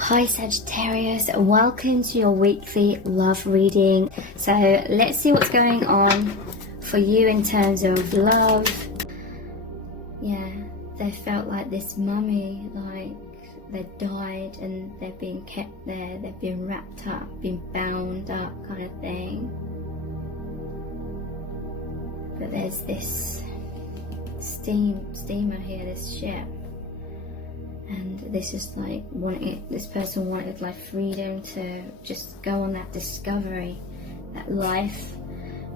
Hi Sagittarius, welcome to your weekly love reading. So let's see what's going on for you in terms of love. Yeah, they felt like this mummy, like they died and they've been kept there, they've been wrapped up, been bound up kind of thing. But there's this steamer here, this ship. And this is like this person wanted like freedom to just go on that discovery, that life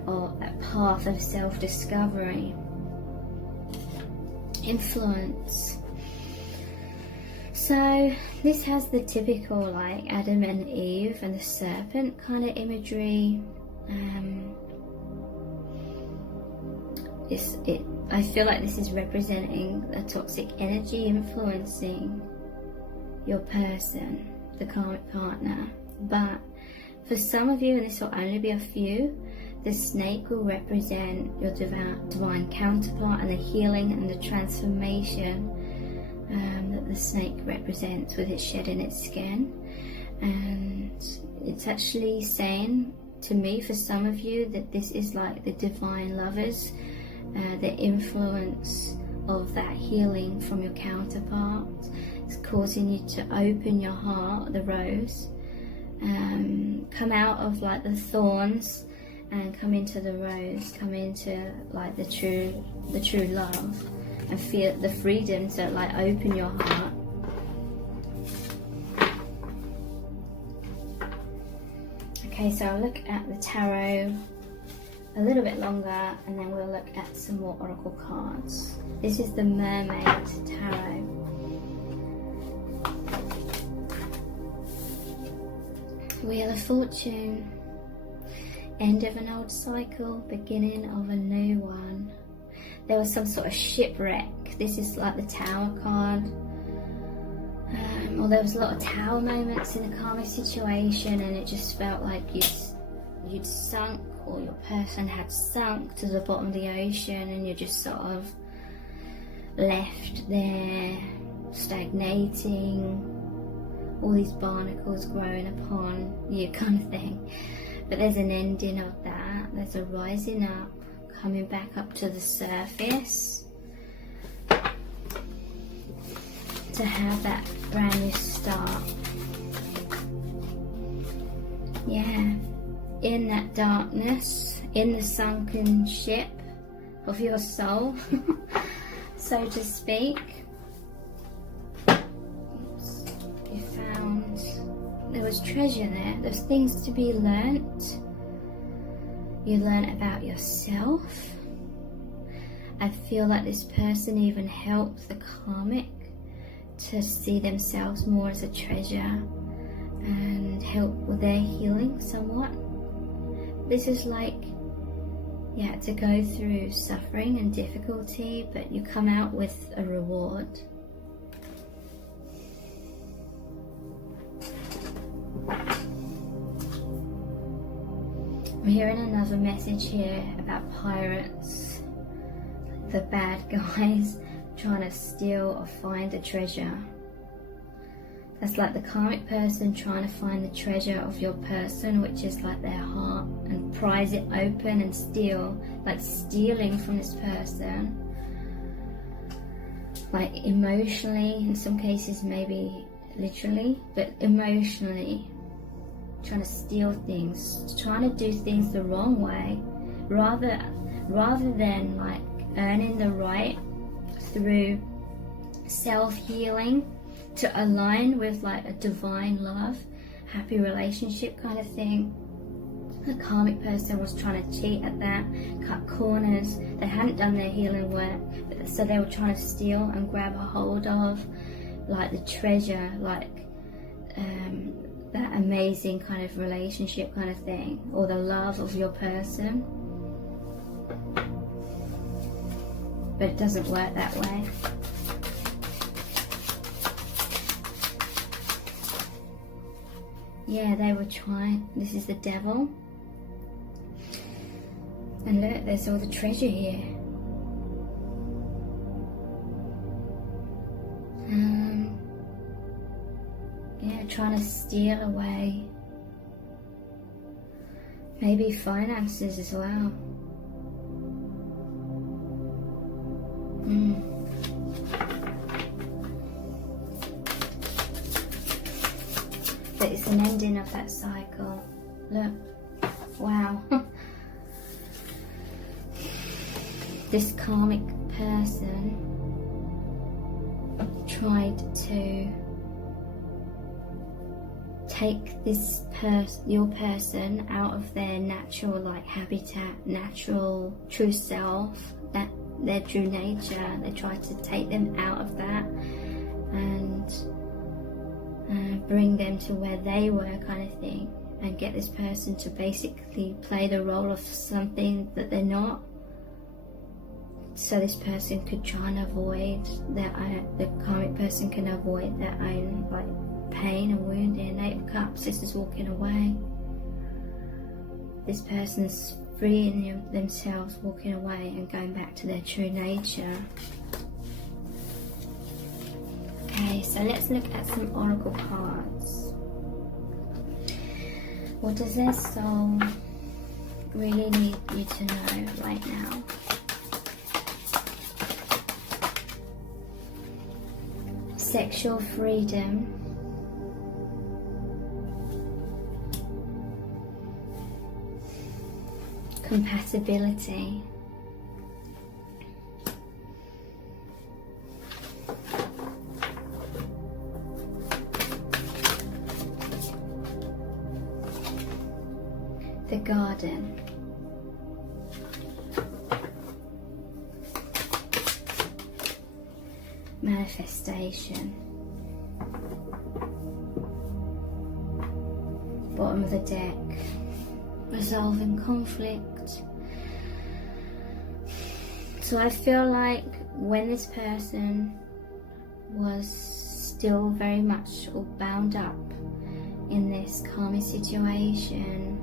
or that path of self-discovery. Influence. So this has the typical like Adam and Eve and the serpent kind of imagery. I feel like this is representing a toxic energy influencing your person, the karmic partner. But for some of you, and this will only be a few, the snake will represent your divine counterpart and the healing and the transformation that the snake represents with it shedding its skin. And it's actually saying to me, for some of you, that this is like the divine lovers. The influence of that healing from your counterpart is causing you to open your heart, the rose, come out of like the thorns and come into the rose, come into like the true love, and feel the freedom to like open your heart. Okay, so I'll look at the tarot a little bit longer and then we'll look at some more oracle cards. This is the Mermaid Tarot. Wheel of Fortune. End of an old cycle, beginning of a new one. There was some sort of shipwreck. This is like the Tower card. Or there was a lot of tower moments in the karmic situation, and it just felt like you'd sunk, or your person had sunk to the bottom of the ocean, and you're just sort of left there stagnating, all these barnacles growing upon you kind of thing. But there's an ending of that. There's a rising up, coming back up to the surface to have that brand new start. Yeah, in that darkness, in the sunken ship of your soul, so to speak, you found there was treasure there. There's things to be learnt. You learn about yourself. I feel like this person even helped the karmic to see themselves more as a treasure and help with their healing somewhat. This is like, yeah, to go through suffering and difficulty, but you come out with a reward. I'm hearing another message here about pirates, the bad guys trying to steal or find a treasure. That's like the karmic person trying to find the treasure of your person, which is like their heart, and prise it open and steal, like stealing from this person. Like emotionally, in some cases maybe literally, but emotionally trying to steal things, trying to do things the wrong way, rather than like earning the right through self-healing to align with like a divine love, happy relationship kind of thing. The karmic person was trying to cheat at that, cut corners. They hadn't done their healing work, so they were trying to steal and grab a hold of like the treasure, like that amazing kind of relationship kind of thing, or the love of your person. But it doesn't work that way. Yeah, they were trying. This is the devil. And look, there's all the treasure here. Yeah, trying to steal away. Maybe finances as well. But it's an ending of that cycle. Look. Wow. This karmic person tried to take this your person out of their natural like habitat, natural true self, that their true nature. They tried to take them out of that and bring them to where they were, kind of thing, and get this person to basically play the role of something that they're not, so this person could try and avoid the karmic person can avoid their own like pain and wounding. Eight of Cups, this is walking away. This person's freeing themselves, walking away and going back to their true nature. Okay, so let's look at some oracle cards. What does their soul really need you to know right now? Sexual freedom. Compatibility. The Garden. Manifestation. Bottom of the deck. Resolving conflict. So I feel like when this person was still very much all bound up in this karmic situation,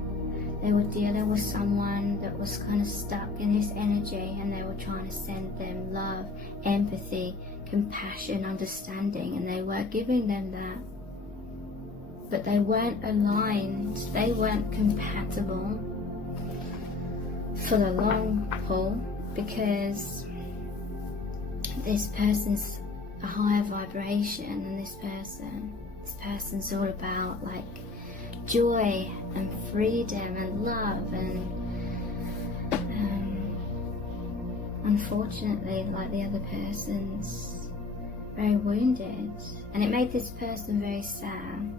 they were dealing with someone that was kind of stuck in this energy, and they were trying to send them love, empathy, compassion, understanding, and they were giving them that. But they weren't aligned, they weren't compatible for the long haul, because this person's a higher vibration than this person. This person's all about like joy and freedom and love, and unfortunately, like, the other person's very wounded, and it made this person very sad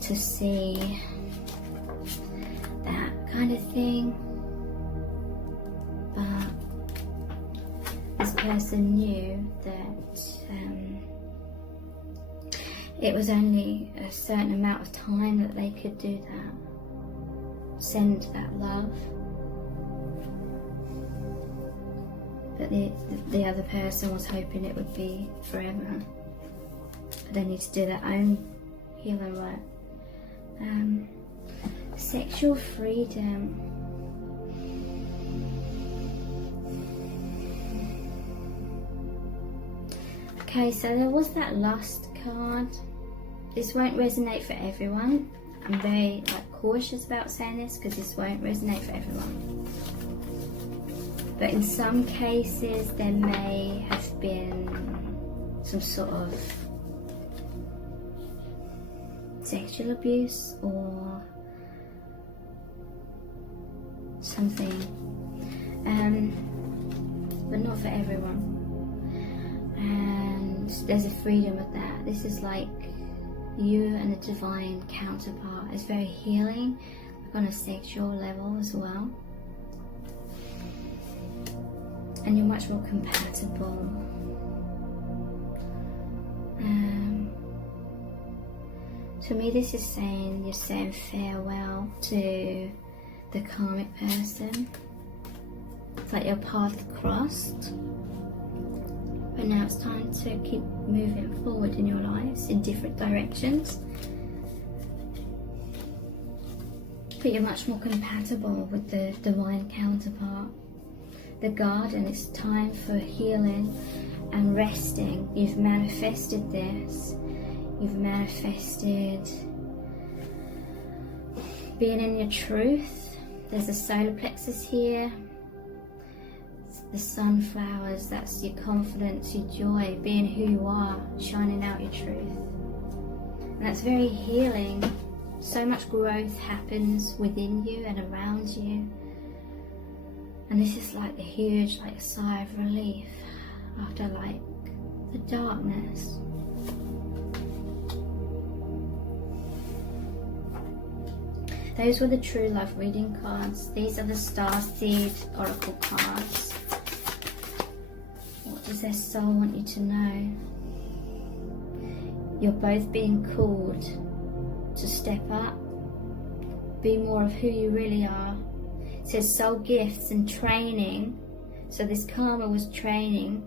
to see that kind of thing. But this person knew that it was only a certain amount of time that they could do that, send that love. But the other person was hoping it would be forever. But they need to do their own healing work. Sexual freedom. Okay, so there was that lust card. This won't resonate for everyone. I'm very cautious about saying this because this won't resonate for everyone. But in some cases there may have been some sort of sexual abuse or something, but not for everyone. And there's a freedom with that. This is like you and a divine counterpart. It's very healing, like on a sexual level as well. And you're much more compatible. To me, this is saying you're saying farewell to the karmic person. It's like your path crossed, but now it's time to keep moving forward in your lives in different directions. But you're much more compatible with the divine counterpart. The Garden, it's time for healing and resting. You've manifested this. you've manifested being in your truth. There's a solar plexus here. The sunflowers, that's your confidence, your joy, being who you are, shining out your truth. And that's very healing. So much growth happens within you and around you. And this is like a huge, like a sigh of relief after like the darkness. Those were the true love reading cards. These are the Starseed Oracle cards. What does their soul want you to know? You're both being called to step up, be more of who you really are. It says soul gifts and training. So this karma was training.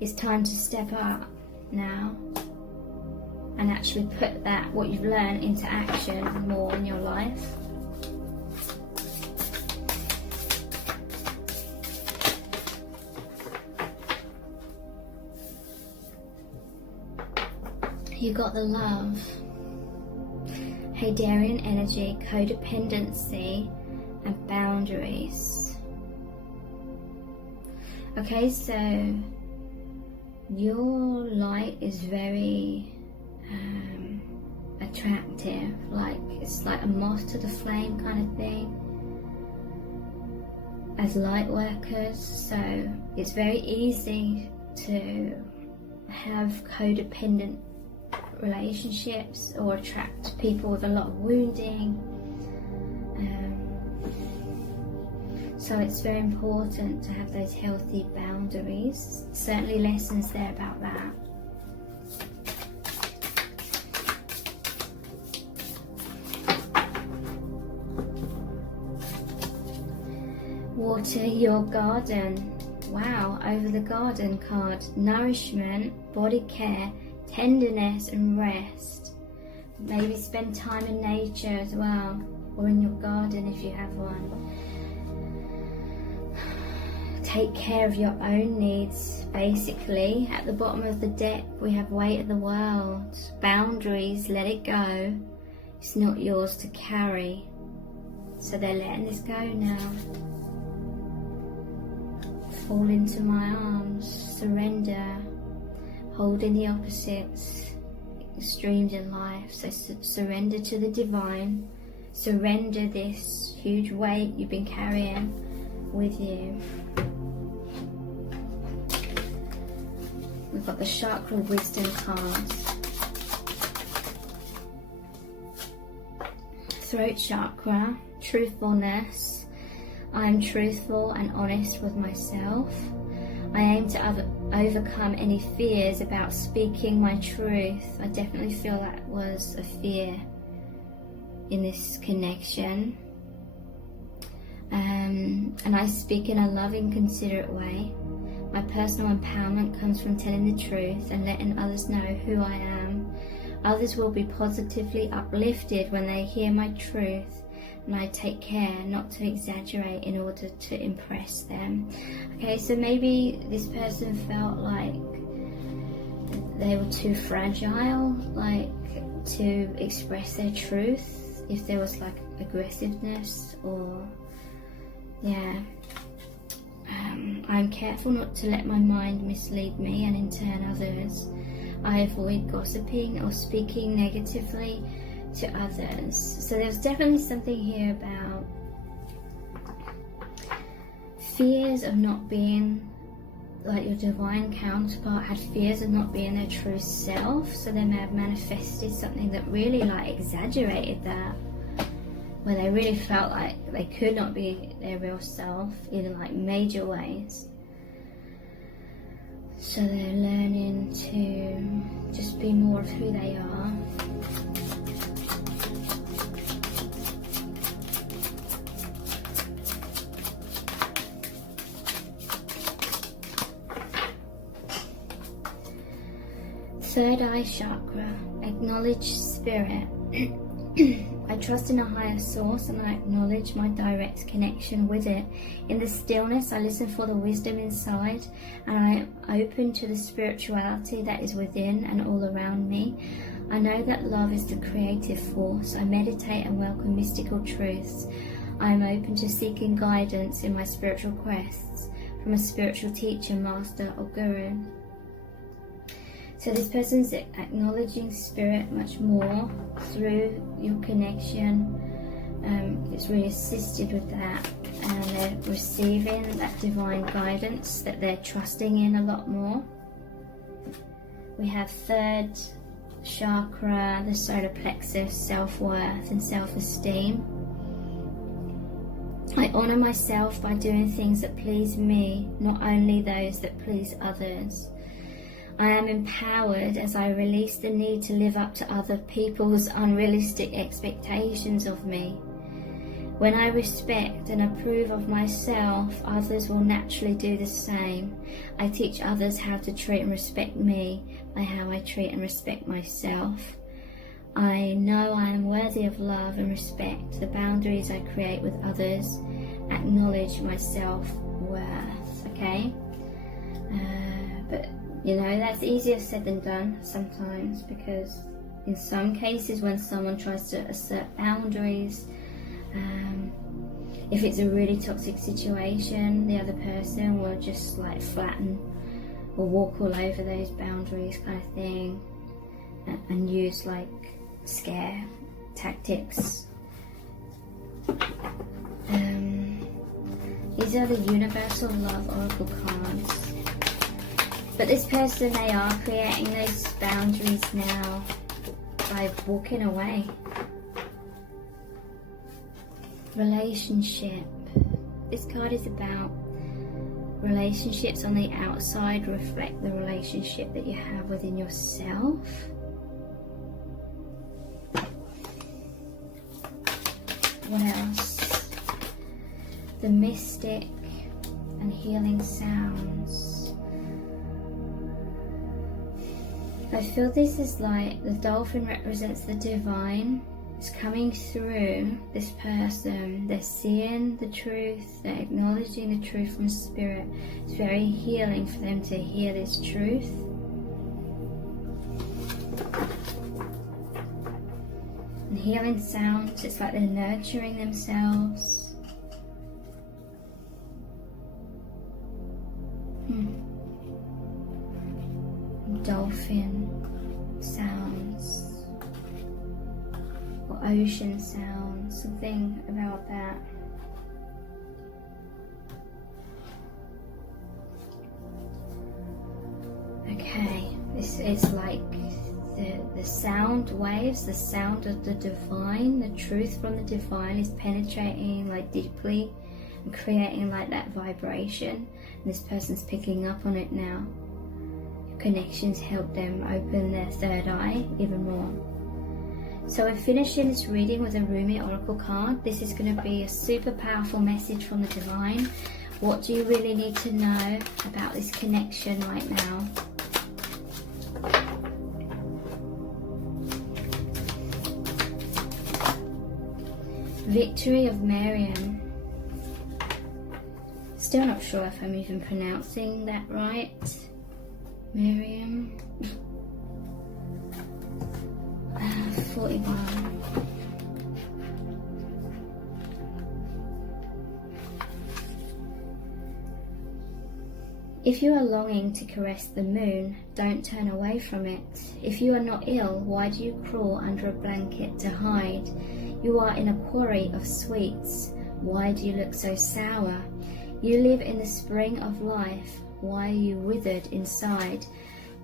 It's time to step up now and actually put that, what you've learned, into action more in your life. You got the love. Hadarian energy, codependency, and boundaries. Okay, so your light is very attractive, like it's like a moth to the flame kind of thing as light workers. So it's very easy to have codependent relationships or attract people with a lot of wounding. So it's very important to have those healthy boundaries. Certainly lessons there about that. Water your garden. Wow, over the garden card. Nourishment, body care, tenderness and rest. Maybe spend time in nature as well, or in your garden if you have one. Take care of your own needs, basically. At the bottom of the deck we have weight of the world. Boundaries, let it go. It's not yours to carry. So they're letting this go now. Fall into my arms, surrender. Holding the opposites, extremes in life. So surrender to the divine. Surrender this huge weight you've been carrying with you. We've got the chakra wisdom cards. Throat chakra, truthfulness. I am truthful and honest with myself. I aim to overcome any fears about speaking my truth. I definitely feel that was a fear in this connection. And I speak in a loving, considerate way. My personal empowerment comes from telling the truth and letting others know who I am. Others will be positively uplifted when they hear my truth, and I take care not to exaggerate in order to impress them. Okay, so maybe this person felt like they were too fragile, like to express their truth, if there was like aggressiveness or I'm careful not to let my mind mislead me and in turn others. I avoid gossiping or speaking negatively to others. So there's definitely something here about fears of not being like your divine counterpart, had fears of not being their true self. So they may have manifested something that really like exaggerated that, where they really felt like they could not be their real self in like major ways. So they're learning to just be more of who they are. Third eye chakra, acknowledge spirit. I trust in a higher source and I acknowledge my direct connection with it. In the stillness, I listen for the wisdom inside and I am open to the spirituality that is within and all around me. I know that love is the creative force. I meditate and welcome mystical truths. I am open to seeking guidance in my spiritual quests from a spiritual teacher, master or guru. So this person's acknowledging spirit much more through your connection. It's really assisted with that, and they're receiving that divine guidance that they're trusting in a lot more. We have third chakra, the solar plexus, self-worth and self-esteem. I honour myself by doing things that please me, not only those that please others. I am empowered as I release the need to live up to other people's unrealistic expectations of me. When I respect and approve of myself, others will naturally do the same. I teach others how to treat and respect me by how I treat and respect myself. I know I am worthy of love and respect the boundaries I create with others. Acknowledge my self-worth, okay? But you know, that's easier said than done sometimes, because in some cases when someone tries to assert boundaries, if it's a really toxic situation, the other person will just like flatten or walk all over those boundaries kind of thing, and use like scare tactics. These are the Universal Love Oracle cards. But this person, they are creating those boundaries now by walking away. Relationship. This card is about relationships on the outside reflect the relationship that you have within yourself. What else? The mystic and healing sounds. I feel this is like the dolphin represents the divine. It's coming through this person. They're seeing the truth. They're acknowledging the truth from spirit. It's very healing for them to hear this truth. And healing sounds, it's like they're nurturing themselves. Dolphin sounds or ocean sounds, something about that. Okay, this is like the sound waves, the sound of the divine, the truth from the divine is penetrating like deeply and creating like that vibration, and this person's picking up on it now. Connections help them open their third eye even more. So we're finishing this reading with a Rumi Oracle card. This is going to be a super powerful message from the divine. What do you really need to know about this connection right now? Victory of Miriam. Still not sure if I'm even pronouncing that right. Miriam. 41. If you are longing to caress the moon, don't turn away from it. If you are not ill, why do you crawl under a blanket to hide? You are in a quarry of sweets. Why do you look so sour? You live in the spring of life. Why are you withered inside?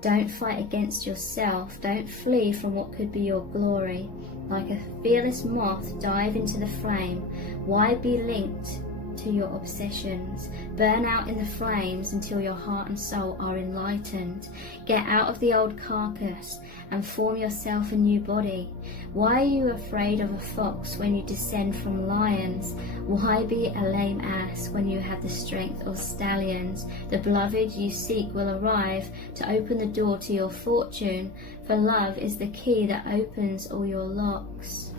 Don't fight against yourself. Don't flee from what could be your glory. Like a fearless moth, dive into the flame. Why be linked to your obsessions? Burn out in the flames until your heart and soul are enlightened. Get out of the old carcass and form yourself a new body. Why are you afraid of a fox when you descend from lions? Why be a lame ass when you have the strength of stallions? The beloved you seek will arrive to open the door to your fortune, for love is the key that opens all your locks.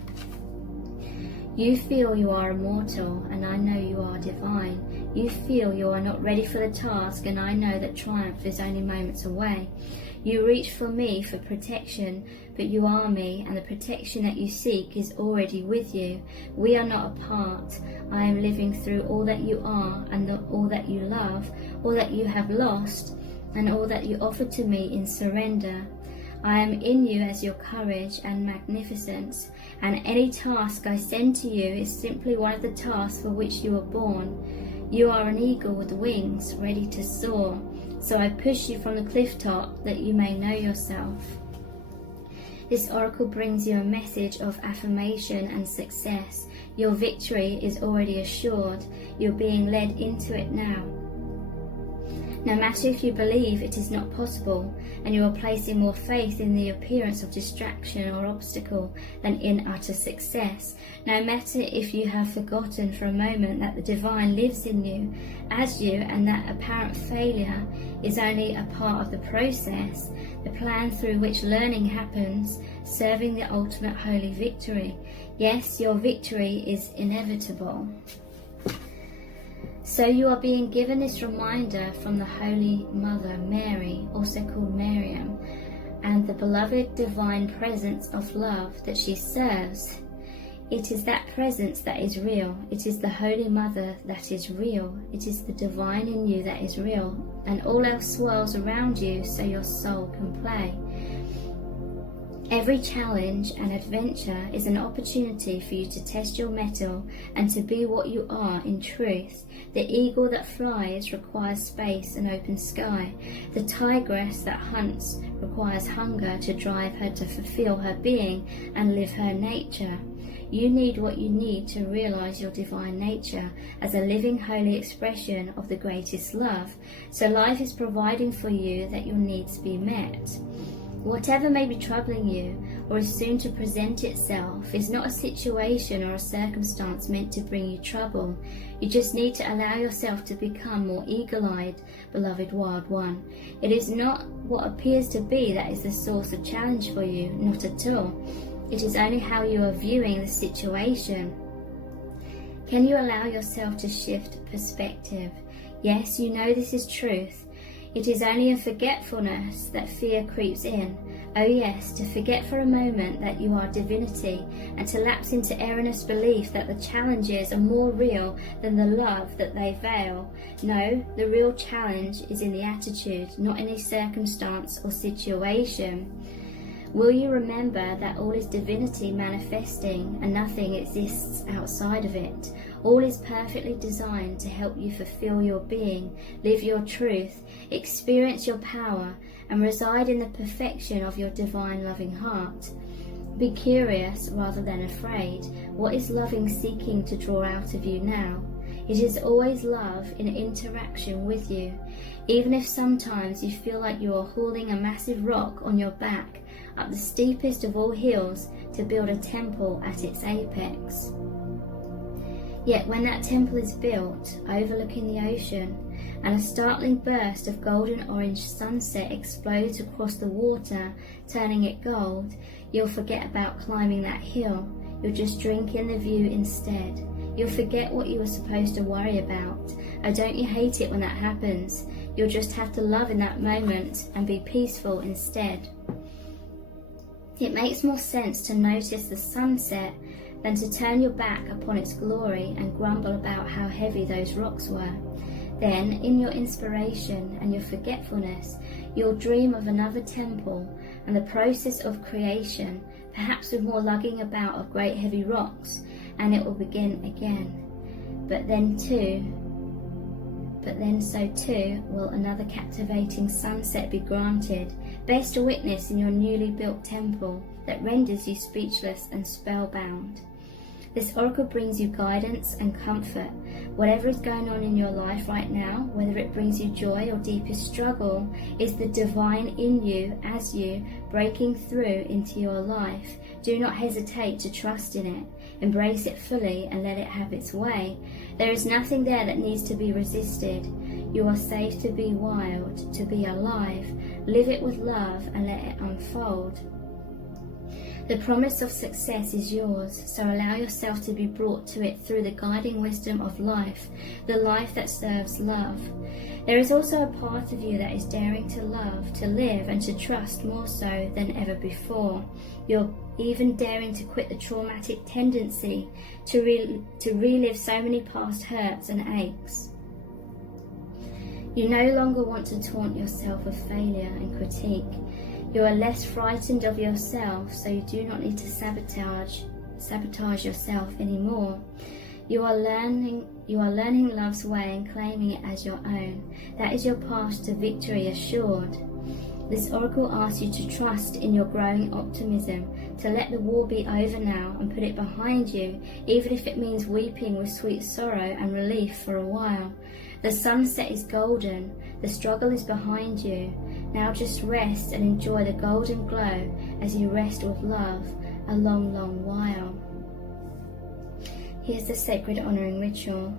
You feel you are immortal, and I know you are divine. You feel you are not ready for the task, and I know that triumph is only moments away. You reach for me for protection, but you are me, and the protection that you seek is already with you. We are not apart. I am living through all that you are, and all that you love, all that you have lost, and all that you offer to me in surrender. I am in you as your courage and magnificence, and any task I send to you is simply one of the tasks for which you were born. You are an eagle with wings, ready to soar, so I push you from the cliff top that you may know yourself. This oracle brings you a message of affirmation and success. Your victory is already assured. You're being led into it now. No matter if you believe it is not possible, and you are placing more faith in the appearance of distraction or obstacle than in utter success, no matter if you have forgotten for a moment that the divine lives in you, as you, and that apparent failure is only a part of the process, the plan through which learning happens, serving the ultimate holy victory. Yes, your victory is inevitable. So you are being given this reminder from the Holy Mother Mary, also called Miriam, and the beloved divine presence of love that she serves. It is that presence that is real. It is the Holy Mother that is real. It is the divine in you that is real, and all else swirls around you so your soul can play. Every challenge and adventure is an opportunity for you to test your mettle and to be what you are in truth. The eagle that flies requires space and open sky. The tigress that hunts requires hunger to drive her to fulfill her being and live her nature. You need what you need to realize your divine nature as a living holy expression of the greatest love. So life is providing for you that your needs be met. Whatever may be troubling you, or is soon to present itself, is not a situation or a circumstance meant to bring you trouble. You just need to allow yourself to become more eagle-eyed, beloved wild one. It is not what appears to be that is the source of challenge for you, not at all. It is only how you are viewing the situation. Can you allow yourself to shift perspective? Yes, you know this is truth. It is only in forgetfulness that fear creeps in. Oh yes, to forget for a moment that you are divinity, and to lapse into erroneous belief that the challenges are more real than the love that they veil. No, the real challenge is in the attitude, not in a circumstance or situation. Will you remember that all is divinity manifesting and nothing exists outside of it? All is perfectly designed to help you fulfill your being, live your truth, experience your power, and reside in the perfection of your divine loving heart. Be curious rather than afraid. What is loving seeking to draw out of you now? It is always love in interaction with you, even if sometimes you feel like you are hauling a massive rock on your back up the steepest of all hills to build a temple at its apex. Yet when that temple is built, overlooking the ocean, and a startling burst of golden orange sunset explodes across the water, turning it gold, you'll forget about climbing that hill. You'll just drink in the view instead. You'll forget what you were supposed to worry about. Oh, don't you hate it when that happens? You'll just have to love in that moment and be peaceful instead. It makes more sense to notice the sunset than to turn your back upon its glory and grumble about how heavy those rocks were. Then, in your inspiration and your forgetfulness, you'll dream of another temple and the process of creation, perhaps with more lugging about of great heavy rocks, and it will begin again. But then so too will another captivating sunset be granted, best to witness in your newly built temple that renders you speechless and spellbound. This oracle brings you guidance and comfort. Whatever is going on in your life right now, whether it brings you joy or deepest struggle, is the divine in you as you breaking through into your life. Do not hesitate to trust in it. Embrace it fully and let it have its way. There is nothing there that needs to be resisted. You are safe to be wild, to be alive. Live it with love and let it unfold. The promise of success is yours, so allow yourself to be brought to it through the guiding wisdom of life, the life that serves love. There is also a part of you that is daring to love, to live, and to trust more so than ever before. You're even daring to quit the traumatic tendency to relive so many past hurts and aches. You no longer want to taunt yourself with failure and critique. You are less frightened of yourself, so you do not need to sabotage yourself anymore. You are learning love's way and claiming it as your own. That is your path to victory assured. This oracle asks you to trust in your growing optimism, to let the war be over now and put it behind you, even if it means weeping with sweet sorrow and relief for a while. The sunset is golden, the struggle is behind you. Now just rest and enjoy the golden glow as you rest with love a long, long while. Here's the sacred honouring ritual.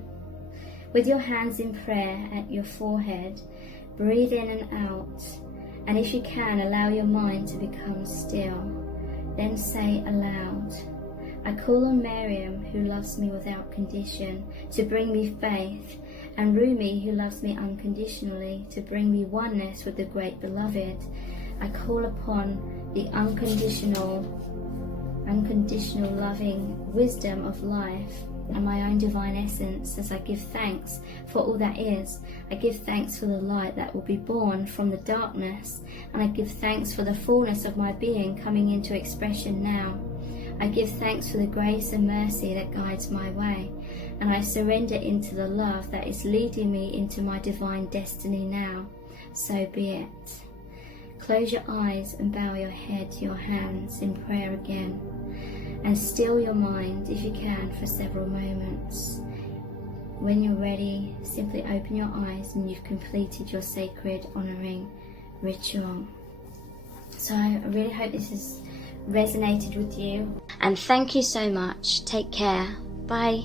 With your hands in prayer at your forehead, breathe in and out, and if you can, allow your mind to become still. Then say aloud, I call on Miriam, who loves me without condition, to bring me faith, and Rumi, who loves me unconditionally, to bring me oneness with the great beloved. I call upon the unconditional loving wisdom of life and my own divine essence as I give thanks for all that is. I give thanks for the light that will be born from the darkness, and I give thanks for the fullness of my being coming into expression now. I give thanks for the grace and mercy that guides my way, and I surrender into the love that is leading me into my divine destiny now. So be it. Close your eyes and bow your head to your hands in prayer again, and still your mind if you can for several moments. When you're ready, simply open your eyes and you've completed your sacred honouring ritual. So I really hope this has resonated with you, and thank you so much. Take care. Bye.